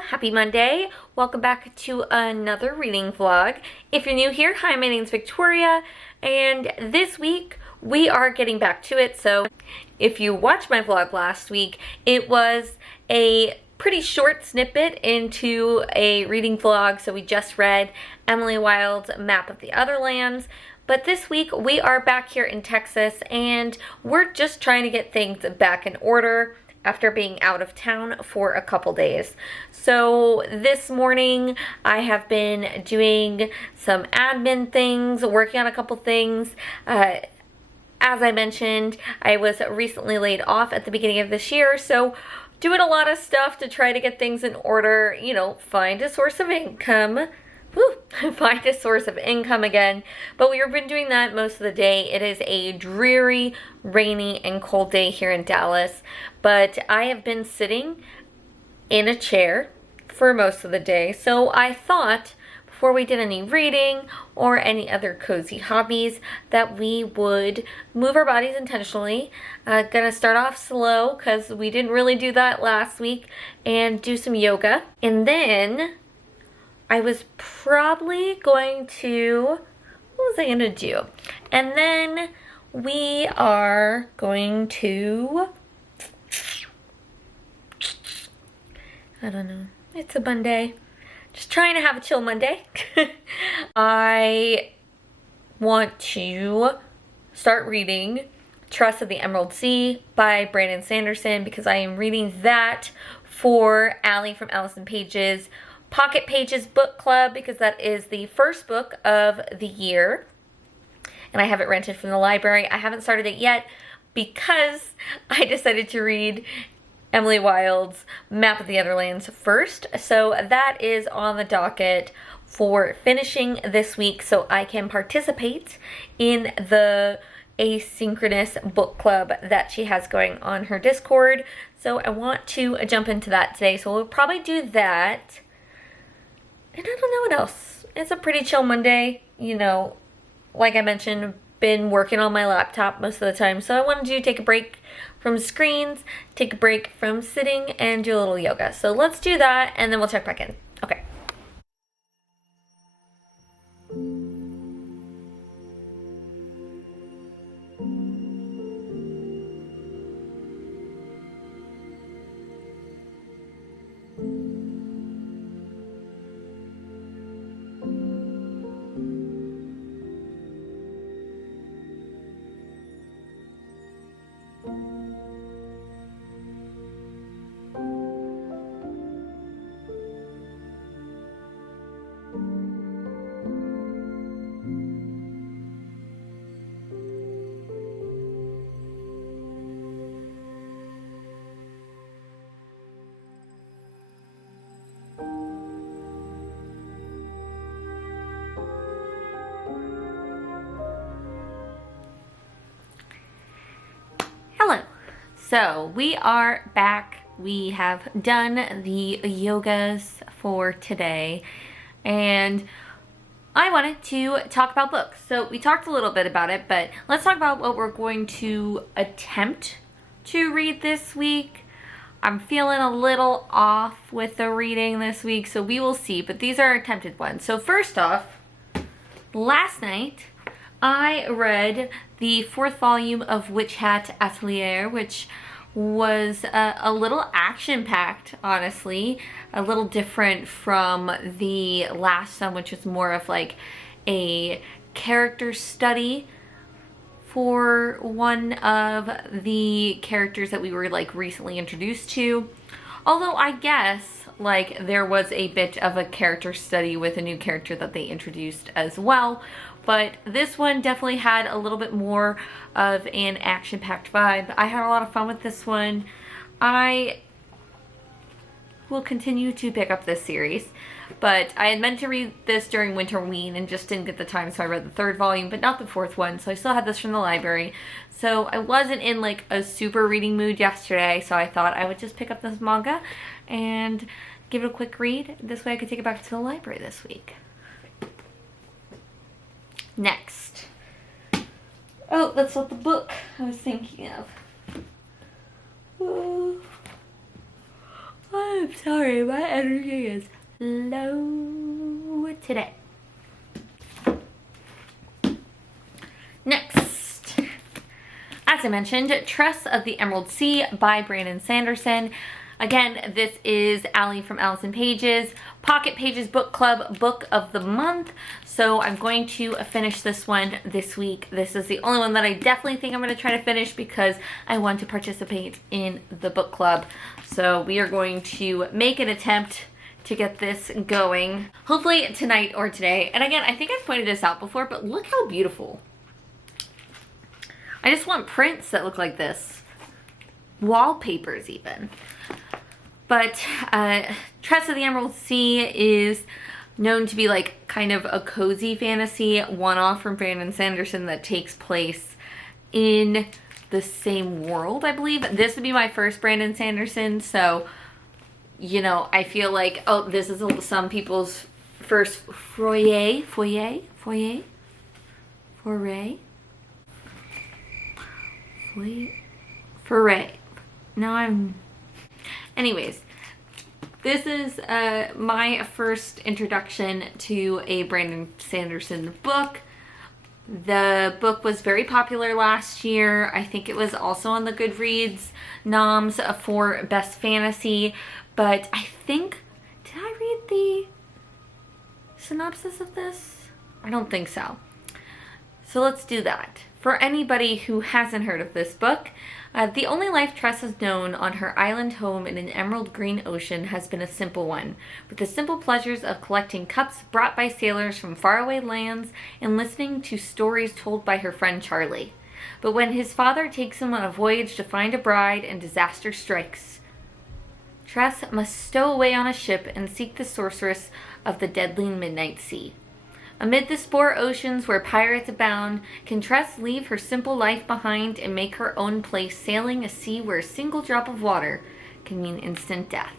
happy Monday. Welcome back to another reading vlog. If you're new here, hi, my name's Victoria, and this week we are getting back to it. So if you watched my vlog last week, it was a pretty short snippet into a reading vlog. So we just read Emily Wilde's Map of the Other Lands. But this week we are back here in Texas and we're just trying to get things back in order after being out of town for a couple days. So this morning I have been doing some admin things, working on a couple things. As I mentioned, I was recently laid off at the beginning of this year, so doing a lot of stuff to try to get things in order, you know, find a source of income. Find a source of income again. But we've been doing that most of the day. It is a dreary, rainy, and cold day here in Dallas. But I have been sitting in a chair for most of the day. So I thought, before we did any reading or any other cozy hobbies, that we would move our bodies intentionally. Gonna start off slow because we didn't really do that last week, and do some yoga. And then I was probably going to, what was I gonna do? And then we are going to, I don't know, it's a Monday. Just trying to have a chill Monday. I want to start reading Tress of the Emerald Sea by Brandon Sanderson, because I am reading that for Allie from Allison Page's Pocket Pages book club, because that is the first book of the year and I have it rented from the library. I haven't started it yet because I decided to read Emily Wilde's Map of the Other Lands first. So that is on the docket for finishing this week so I can participate in the asynchronous book club that she has going on her Discord. So I want to jump into that today. So we'll probably do that. And I don't know what else. It's a pretty chill Monday. You know, like I mentioned, been working on my laptop most of the time. So I wanted to take a break from screens, take a break from sitting, and do a little yoga. So let's do that, and then we'll check back in. Okay. Hello. So we are back. We have done the yogas for today, and I wanted to talk about books. So we talked a little bit about it, but let's talk about what we're going to attempt to read this week. I'm feeling a little off with the reading this week, so we will see, but these are attempted ones. So first off, last night I read the 4th volume of Witch Hat Atelier, which was a little action-packed, honestly. A little different from the last one, which was more of like a character study for one of the characters that we were like recently introduced to. Although I guess like there was a bit of a character study with a new character that they introduced as well. But this one definitely had a little bit more of an action-packed vibe. I had a lot of fun with this one. I will continue to pick up this series. But I had meant to read this during Winterween and just didn't get the time, so I read the 3rd volume, but not the 4th one. So I still had this from the library. So I wasn't in like a super reading mood yesterday, so I thought I would just pick up this manga and give it a quick read. This way I could take it back to the library this week. Next. Oh, that's not the book I was thinking of. I'm sorry, my energy is low today. Next, as I mentioned, Tress of the Emerald Sea by Brandon Sanderson. Again, this is Allie from Allison Pages, Pocket Pages Book Club Book of the Month. So I'm going to finish this one this week. This is the only one that I definitely think I'm going to try to finish because I want to participate in the book club. So we are going to make an attempt to get this going, hopefully tonight or today. And again, I think I've pointed this out before, but look how beautiful. I just want prints that look like this. Wallpapers even. But Tress of the Emerald Sea is known to be like kind of a cozy fantasy one-off from Brandon Sanderson that takes place in the same world, I believe. This would be my first Brandon Sanderson, so, you know, I feel like, oh, this is some people's first foray. Now I'm... Anyways, this is my first introduction to a Brandon Sanderson book. The book was very popular last year. I think it was also on the Goodreads noms for Best Fantasy. But I think, did I read the synopsis of this? I don't think so. So let's do that. For anybody who hasn't heard of this book, the only life Tress has known on her island home in an emerald green ocean has been a simple one, with the simple pleasures of collecting cups brought by sailors from faraway lands and listening to stories told by her friend Charlie. But when his father takes him on a voyage to find a bride and disaster strikes, Tress must stow away on a ship and seek the sorceress of the deadly midnight sea. Amid the spore oceans where pirates abound, can Tress leave her simple life behind and make her own place sailing a sea where a single drop of water can mean instant death?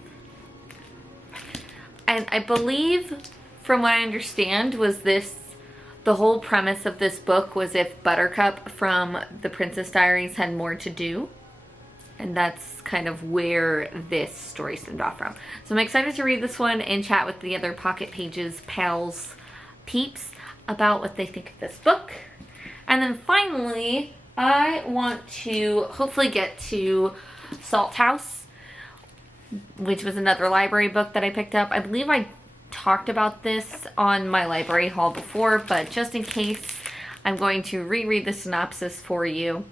And I believe, from what I understand, was this, the whole premise of this book was if Buttercup from The Princess Diaries had more to do. And that's kind of where this story stemmed off from. So I'm excited to read this one and chat with the other Pocket Pages pals, peeps, about what they think of this book. And then finally, I want to hopefully get to Salt House, which was another library book that I picked up. I believe I talked about this on my library haul before, but just in case, I'm going to reread the synopsis for you.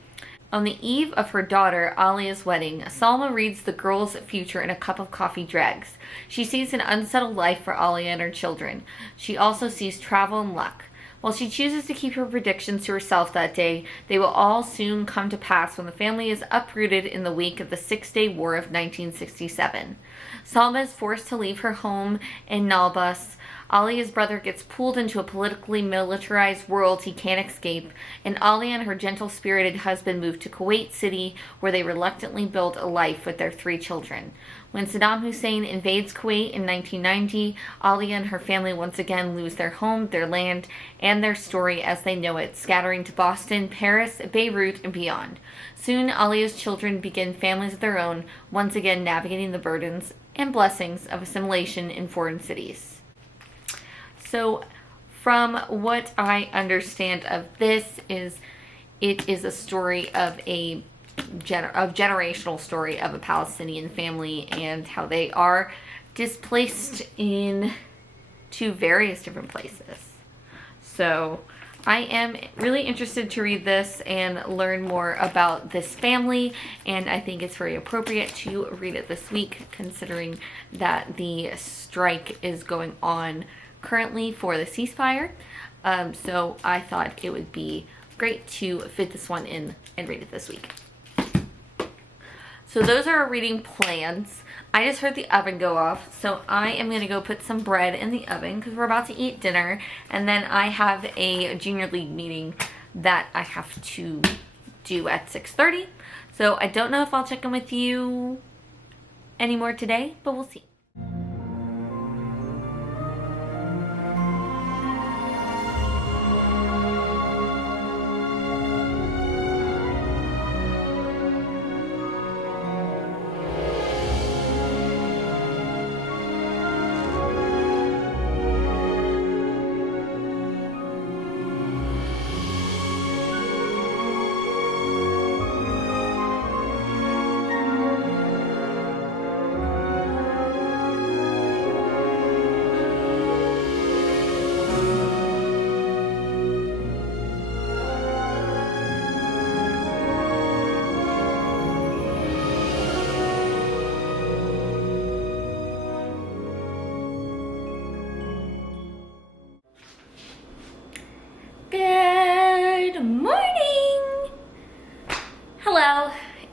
On the eve of her daughter Alia's wedding, Salma reads the girl's future in a cup of coffee dregs. She sees an unsettled life for Alia and her children. She also sees travel and luck. While she chooses to keep her predictions to herself that day, they will all soon come to pass when the family is uprooted in the wake of the Six-Day War of 1967. Salma is forced to leave her home in Nalbus. Alia's brother gets pulled into a politically militarized world he can't escape, and Alia and her gentle-spirited husband move to Kuwait City, where they reluctantly build a life with their 3 children. When Saddam Hussein invades Kuwait in 1990, Alia and her family once again lose their home, their land, and their story as they know it, scattering to Boston, Paris, Beirut, and beyond. Soon, Alia's children begin families of their own, once again navigating the burdens and blessings of assimilation in foreign cities. So, from what I understand of this, it is a story of a generational story of a Palestinian family and how they are displaced in 2 various different places. So, I am really interested to read this and learn more about this family, and I think it's very appropriate to read it this week, considering that the strike is going on currently for the ceasefire. So I thought it would be great to fit this one in and read it this week. So those are our reading plans. I just heard the oven go off, so I am going to go put some bread in the oven because we're about to eat dinner, and then I have a junior league meeting that I have to do at 6:30. So I don't know if I'll check in with you anymore today, but we'll see.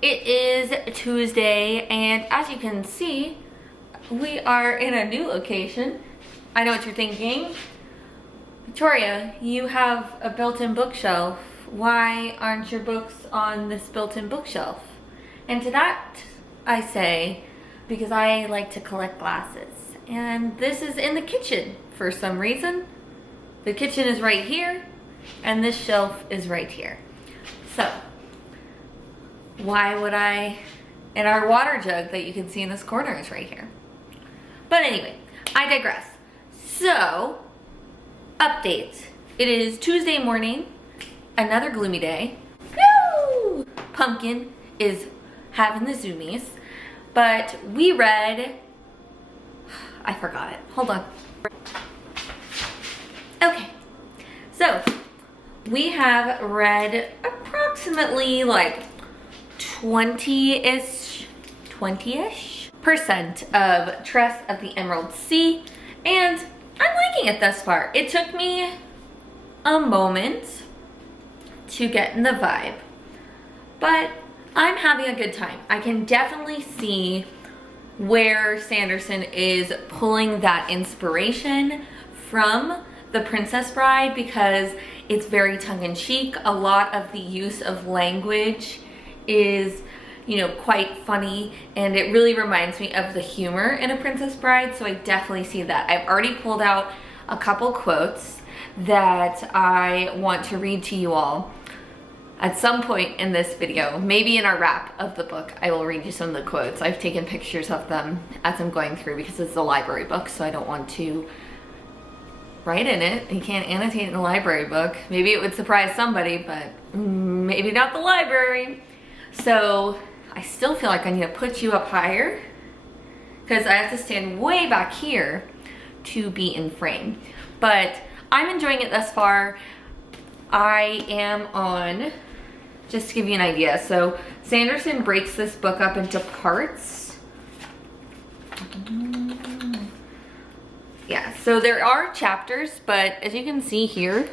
It is Tuesday, and as you can see, we are in a new location. I know what you're thinking. Victoria, you have a built-in bookshelf. Why aren't your books on this built-in bookshelf? And to that, I say, because I like to collect glasses. And this is in the kitchen for some reason. The kitchen is right here, and this shelf is right here. So, why would I? And our water jug that you can see in this corner is right here. But anyway, I digress. So, updates. It is Tuesday morning, another gloomy day. Woo! Pumpkin is having the zoomies, but we read, I forgot it. Hold on. Okay, so we have read approximately like 20-ish % of Tress of the Emerald Sea, and I'm liking it thus far. It took me a moment to get in the vibe, but I'm having a good time. I can definitely see where Sanderson is pulling that inspiration from The Princess Bride, because it's very tongue-in-cheek. A lot of the use of language is, you know, quite funny, and it really reminds me of the humor in A Princess Bride, so I definitely see that. I've already pulled out a couple quotes that I want to read to you all at some point in this video. Maybe in our wrap of the book, I will read you some of the quotes. I've taken pictures of them as I'm going through because it's a library book, so I don't want to write in it. You can't annotate in a library book. Maybe it would surprise somebody, but maybe not the library. So I still feel like I need to put you up higher because I have to stand way back here to be in frame. But I'm enjoying it thus far. I am on, just to give you an idea, so Sanderson breaks this book up into parts. Yeah, so there are chapters, but as you can see here,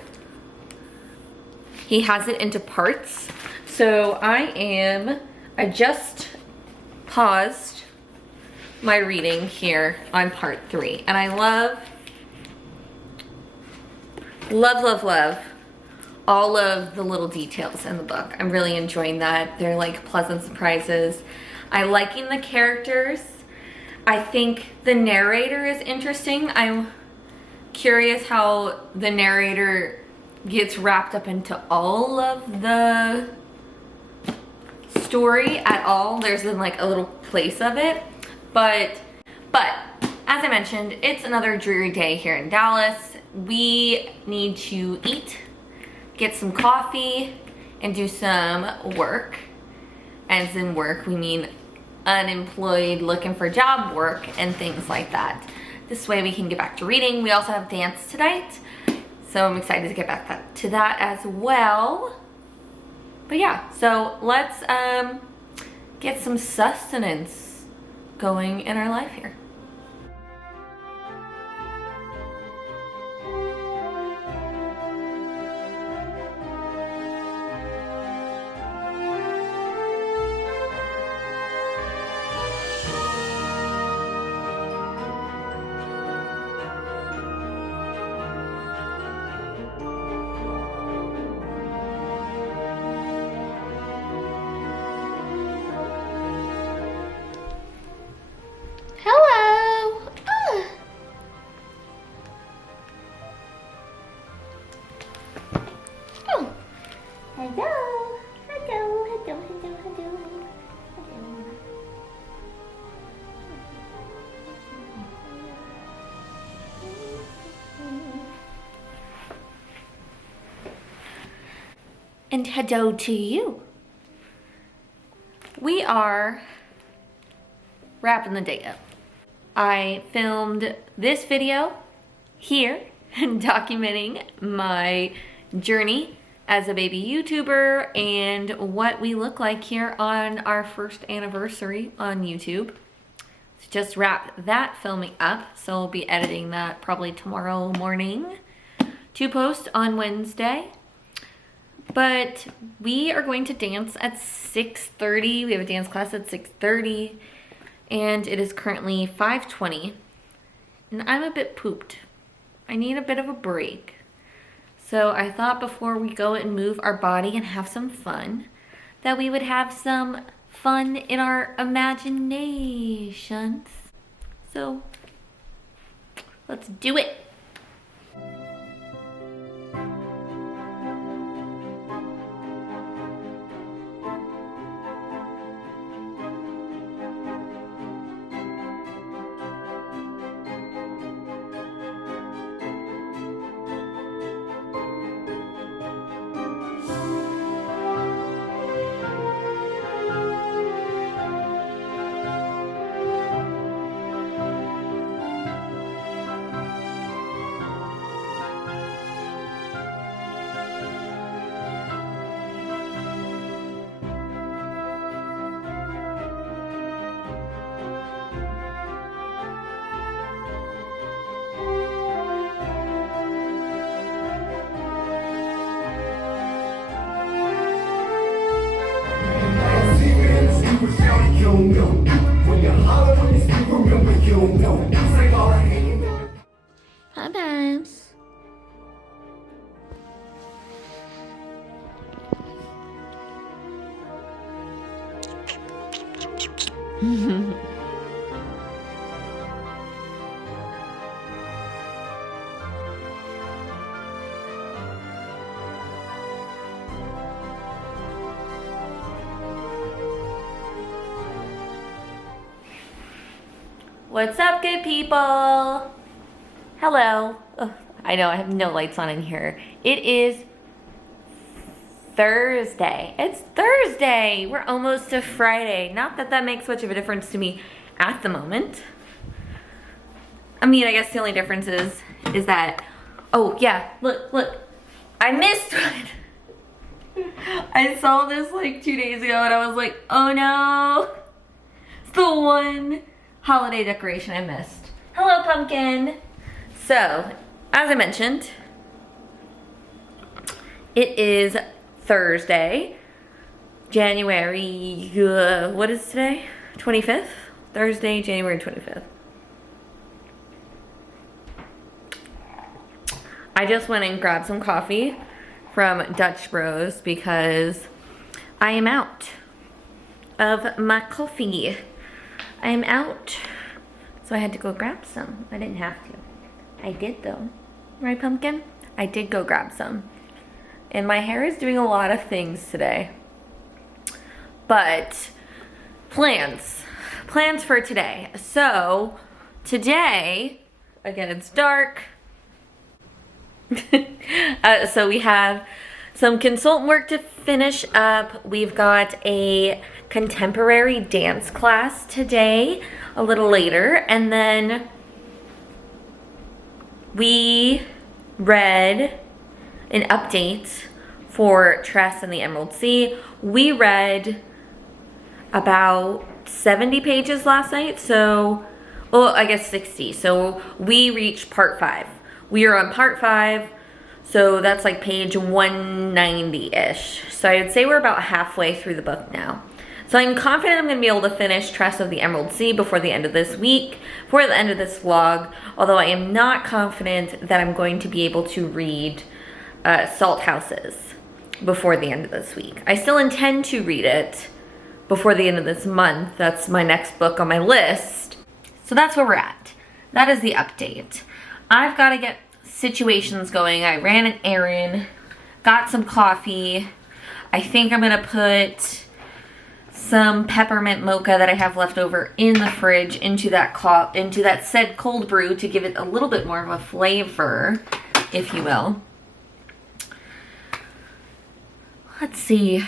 he has it into parts. So I just paused my reading here on part 3, and I love all of the little details in the book. I'm really enjoying that. They're like pleasant surprises. I'm liking the characters. I think the narrator is interesting. I'm curious how the narrator gets wrapped up into all of the story at all. There's like a little place of it. But as I mentioned, it's another dreary day here in Dallas. We need to eat, get some coffee, and do some work. As in work, we mean unemployed, looking for job work and things like that. This way we can get back to reading. We also have dance tonight, so I'm excited to get back to that as well. But yeah, so let's get some sustenance going in our life here. And hello to you. We are wrapping the day up. I filmed this video here documenting my journey as a baby YouTuber and what we look like here on our first anniversary on YouTube. So just wrap that filming up, so I'll be editing that probably tomorrow morning to post on Wednesday. But we are going to dance at 6:30. We have a dance class at 6:30, and it is currently 5:20, and I'm a bit pooped. I need a bit of a break. So I thought before we go and move our body and have some fun, that we would have some fun in our imaginations. So let's do it. Hi, Babs. What's up, good people? Hello. Ugh, I know I have no lights on in here. It is Thursday. It's Thursday. We're almost to Friday. Not that that makes much of a difference to me at the moment. I mean, I guess the only difference is that, oh yeah, look, I missed one. I saw this like 2 days ago and I was like, oh no. It's the one holiday decoration I missed. Hello, pumpkin. So, as I mentioned, it is Thursday, January, what is today? 25th? Thursday, January 25th. I just went and grabbed some coffee from Dutch Bros because I am out of my coffee. I am out. So I had to go grab some. I didn't have to. I did though. Right, pumpkin? I did go grab some. And my hair is doing a lot of things today. But plans for today. So today, again, it's dark. So we have some consultant work to finish up. We've got a contemporary dance class today, a little later, and then we read an update for Tress and the Emerald Sea. We read about 70 pages last night, so, well, I guess 60. So we reached part 5. We are on part 5, so that's like page 190-ish. So I would say we're about halfway through the book now. So I'm confident I'm going to be able to finish Tress of the Emerald Sea before the end of this week, before the end of this vlog, although I am not confident that I'm going to be able to read Salt Houses before the end of this week. I still intend to read it before the end of this month. That's my next book on my list. So that's where we're at. That is the update. I've got to get situations going. I ran an errand, got some coffee. I think I'm going to put some peppermint mocha that I have left over in the fridge into that said cold brew to give it a little bit more of a flavor, if you will. Let's see.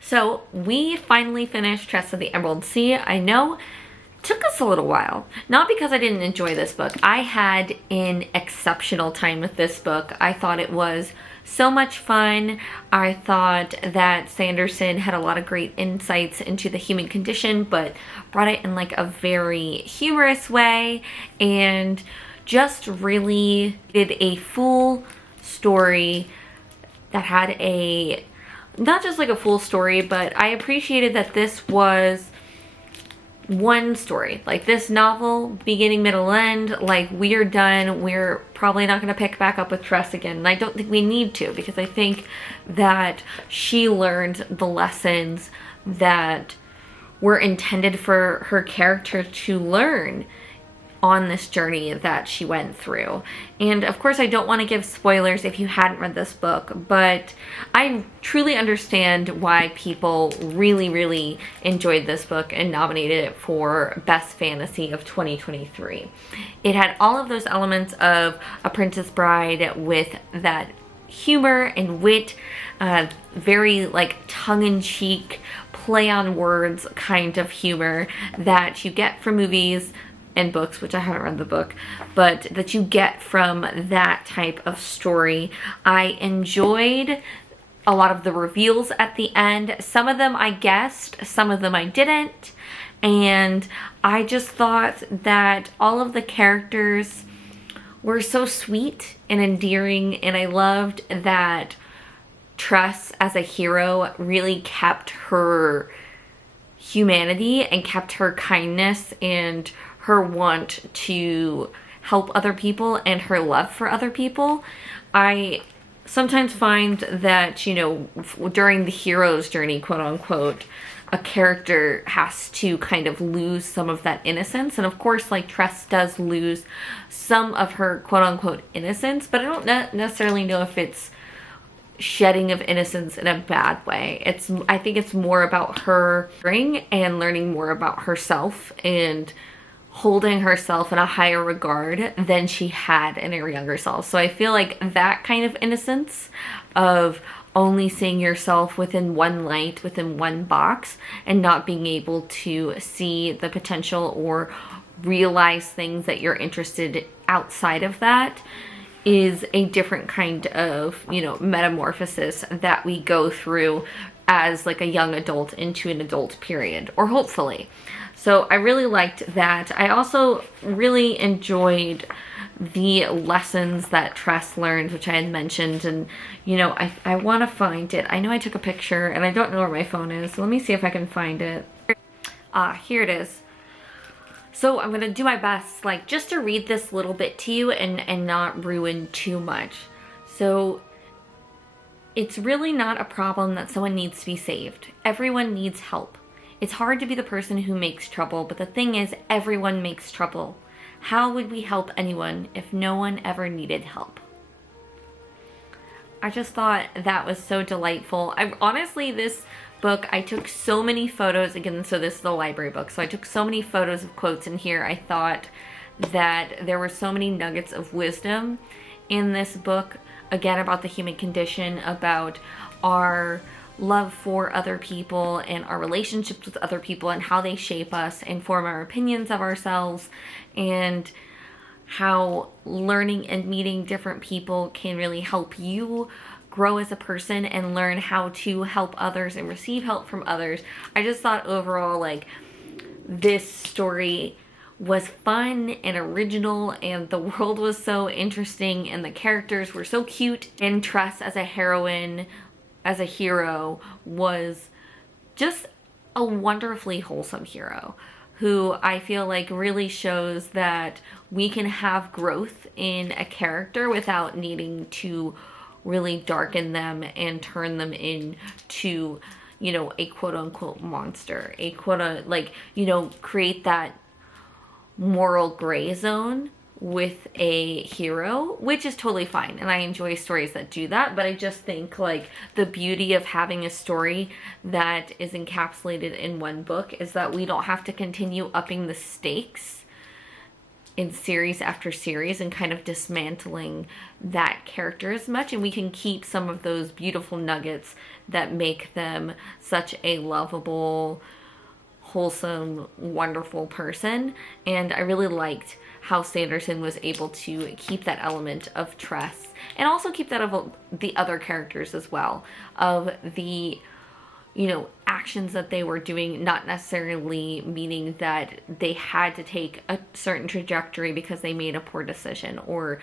So we finally finished Tress of the Emerald Sea. I know it took us a little while, not because I didn't enjoy this book. I had an exceptional time with this book. I thought it was so much fun. I thought that Sanderson had a lot of great insights into the human condition, but brought it in like a very humorous way, and just really did a full story that had a, not just like a full story, but I appreciated that this was one story. Like, this novel, beginning, middle, end, like, we're done. We're probably not going to pick back up with Tress again. And I don't think we need to, because I think that she learned the lessons that were intended for her character to learn on this journey that she went through. And of course I don't want to give spoilers if you hadn't read this book, but I truly understand why people really enjoyed this book and nominated it for Best Fantasy of 2023. It had all of those elements of A Princess Bride with that humor and wit, very like tongue-in-cheek, play on words kind of humor that you get from movies and books, which I haven't read the book, but that you get from that type of story. I enjoyed a lot of the reveals at the end. Some of them I guessed, some of them I didn't, and I just thought that all of the characters were so sweet and endearing, and I loved that Tress as a hero really kept her humanity and kept her kindness and her want to help other people and her love for other people. I sometimes find that, you know, during the hero's journey, quote unquote, a character has to kind of lose some of that innocence. And of course, like, Tress does lose some of her quote unquote innocence, but I don't necessarily know if it's shedding of innocence in a bad way. I think it's more about her growing and learning more about herself and holding herself in a higher regard than she had in her younger self. So I feel like that kind of innocence of only seeing yourself within one light, within one box, and not being able to see the potential or realize things that you're interested outside of that, is a different kind of, you know, metamorphosis that we go through as like a young adult into an adult period, or hopefully. So I really liked that. I also really enjoyed the lessons that Tress learned, which I had mentioned, and, you know, I want to find it. I know I took a picture and I don't know where my phone is, so let me see if I can find it. Here it is. So I'm gonna do my best, like, just to read this little bit to you and not ruin too much. So it's really not a problem that someone needs to be saved. Everyone needs help. It's hard to be the person who makes trouble, but the thing is, everyone makes trouble. How would we help anyone if no one ever needed help? I just thought that was so delightful. Honestly, this book, I took so many photos. Again, so this is the library book, so I took so many photos of quotes in here. I thought that there were so many nuggets of wisdom in this book, again, about the human condition, about our love for other people and our relationships with other people and how they shape us and form our opinions of ourselves, and how learning and meeting different people can really help you grow as a person and learn how to help others and receive help from others. I just thought overall, like, this story was fun and original, and the world was so interesting, and the characters were so cute, and Tress as a heroine, as a hero, was just a wonderfully wholesome hero who I feel like really shows that we can have growth in a character without needing to really darken them and turn them into, you know, a quote-unquote monster, a like, you know, create that moral gray zone with a hero, which is totally fine, and I enjoy stories that do that. But I just think, like, the beauty of having a story that is encapsulated in one book is that we don't have to continue upping the stakes in series after series and kind of dismantling that character as much, and we can keep some of those beautiful nuggets that make them such a lovable, wholesome, wonderful person. And I really liked how Sanderson was able to keep that element of Tress and also keep that of the other characters as well, of the, you know, actions that they were doing, not necessarily meaning that they had to take a certain trajectory because they made a poor decision, or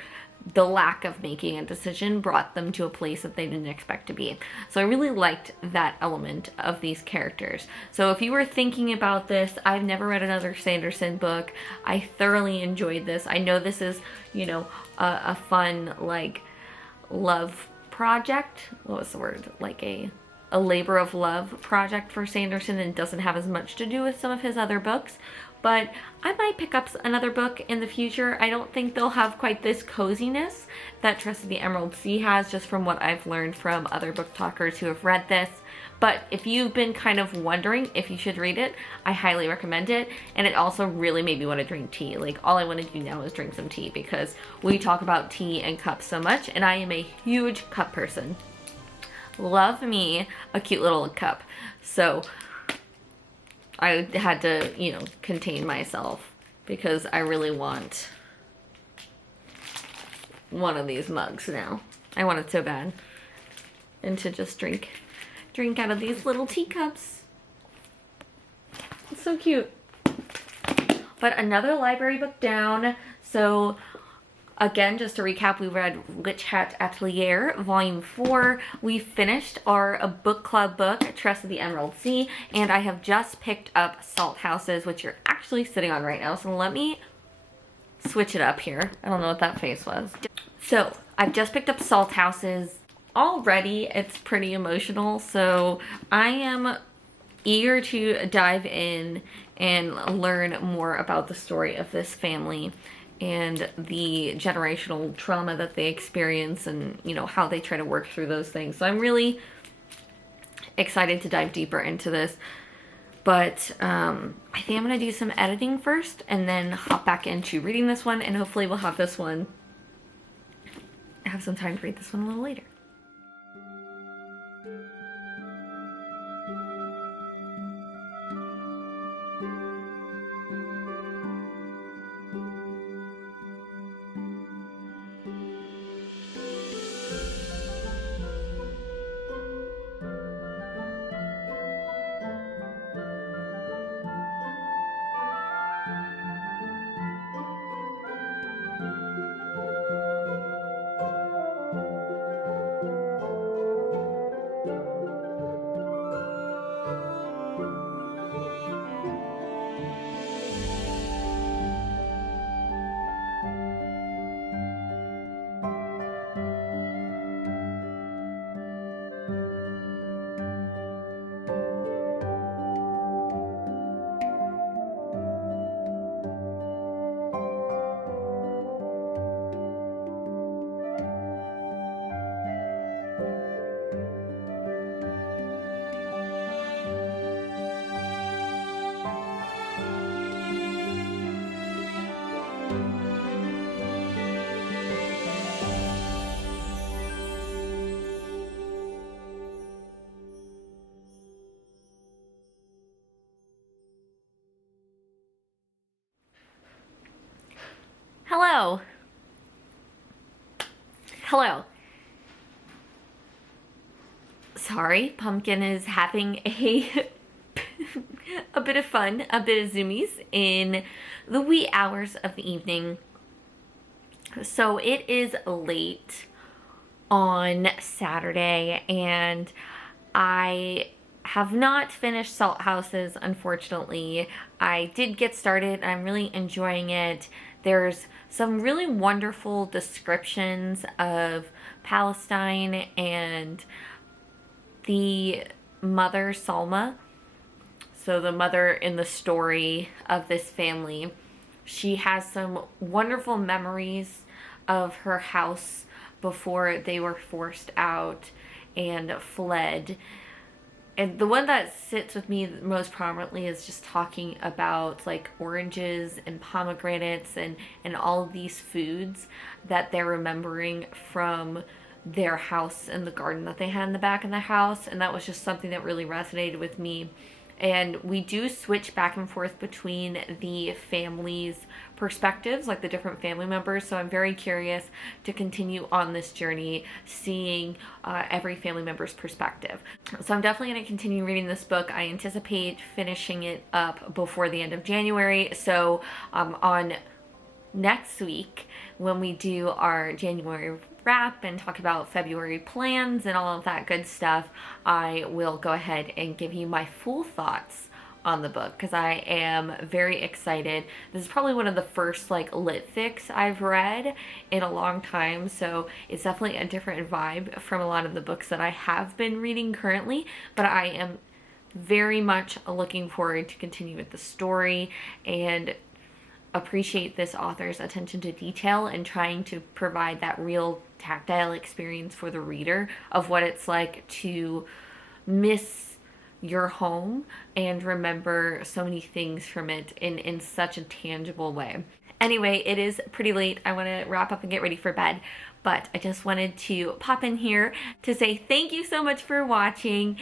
the lack of making a decision brought them to a place that they didn't expect to be. So I really liked that element of these characters. So if you were thinking about this, I've never read another Sanderson book. I thoroughly enjoyed this. I know this is, you know, a fun, like, love project. What was the word? Like a labor of love project for Sanderson, and doesn't have as much to do with some of his other books. But I might pick up another book in the future. I don't think they'll have quite this coziness that Tress of the Emerald Sea has, just from what I've learned from other book talkers who have read this. But if you've been kind of wondering if you should read it, I highly recommend it. And it also really made me want to drink tea. Like, all I want to do now is drink some tea, because we talk about tea and cups so much, and I am a huge cup person. Love me a cute little cup. So I had to, you know, contain myself, because I really want one of these mugs now. I want it so bad. And to just drink out of these little teacups. It's so cute. But another library book down. So again, just to recap, we read Witch Hat Atelier, Volume 4. We finished our book club book, Tress of the Emerald Sea, and I have just picked up Salt Houses, which you're actually sitting on right now. So let me switch it up here. I don't know what that face was. So I've just picked up Salt Houses. Already, it's pretty emotional, so I am eager to dive in and learn more about the story of this family and the generational trauma that they experience, and, you know, how they try to work through those things. So I'm really excited to dive deeper into this. But I think I'm going to do some editing first and then hop back into reading this one, and hopefully we'll have this one, have some time to read this one a little later. Hello. Hello. Sorry, Pumpkin is having a bit of fun, a bit of zoomies in the wee hours of the evening. So it is late on Saturday, and I have not finished Salt Houses, unfortunately. I did get started. I'm really enjoying it. There's some really wonderful descriptions of Palestine and the mother, Salma. So the mother in the story of this family, she has some wonderful memories of her house before they were forced out and fled. and the one that sits with me most prominently is just talking about like oranges and pomegranates and all of these foods that they're remembering from their house and the garden that they had in the back of the house. And that was just something that really resonated with me. And we do switch back and forth between the family's perspectives, like the different family members. So I'm very curious to continue on this journey, seeing every family member's perspective. So I'm definitely going to continue reading this book. I anticipate finishing it up before the end of January. So on next week, when we do our January wrap and talk about February plans and all of that good stuff, I will go ahead and give you my full thoughts on the book, because I am very excited. This is probably one of the first like lit fics I've read in a long time, so it's definitely a different vibe from a lot of the books that I have been reading currently, but I am very much looking forward to continue with the story and appreciate this author's attention to detail and trying to provide that real tactile experience for the reader of what it's like to miss your home and remember so many things from it in such a tangible way. Anyway, it is pretty late. I want to wrap up and get ready for bed, but I just wanted to pop in here to say thank you so much for watching.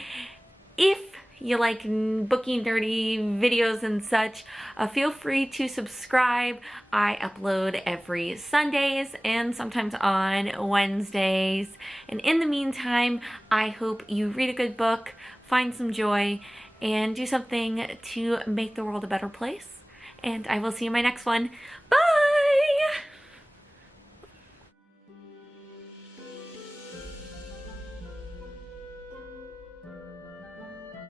If you like booky nerdy videos and such, feel free to subscribe. I upload every Sundays and sometimes on Wednesdays. And in the meantime, I hope you read a good book, find some joy, and do something to make the world a better place. And I will see you in my next one. Bye!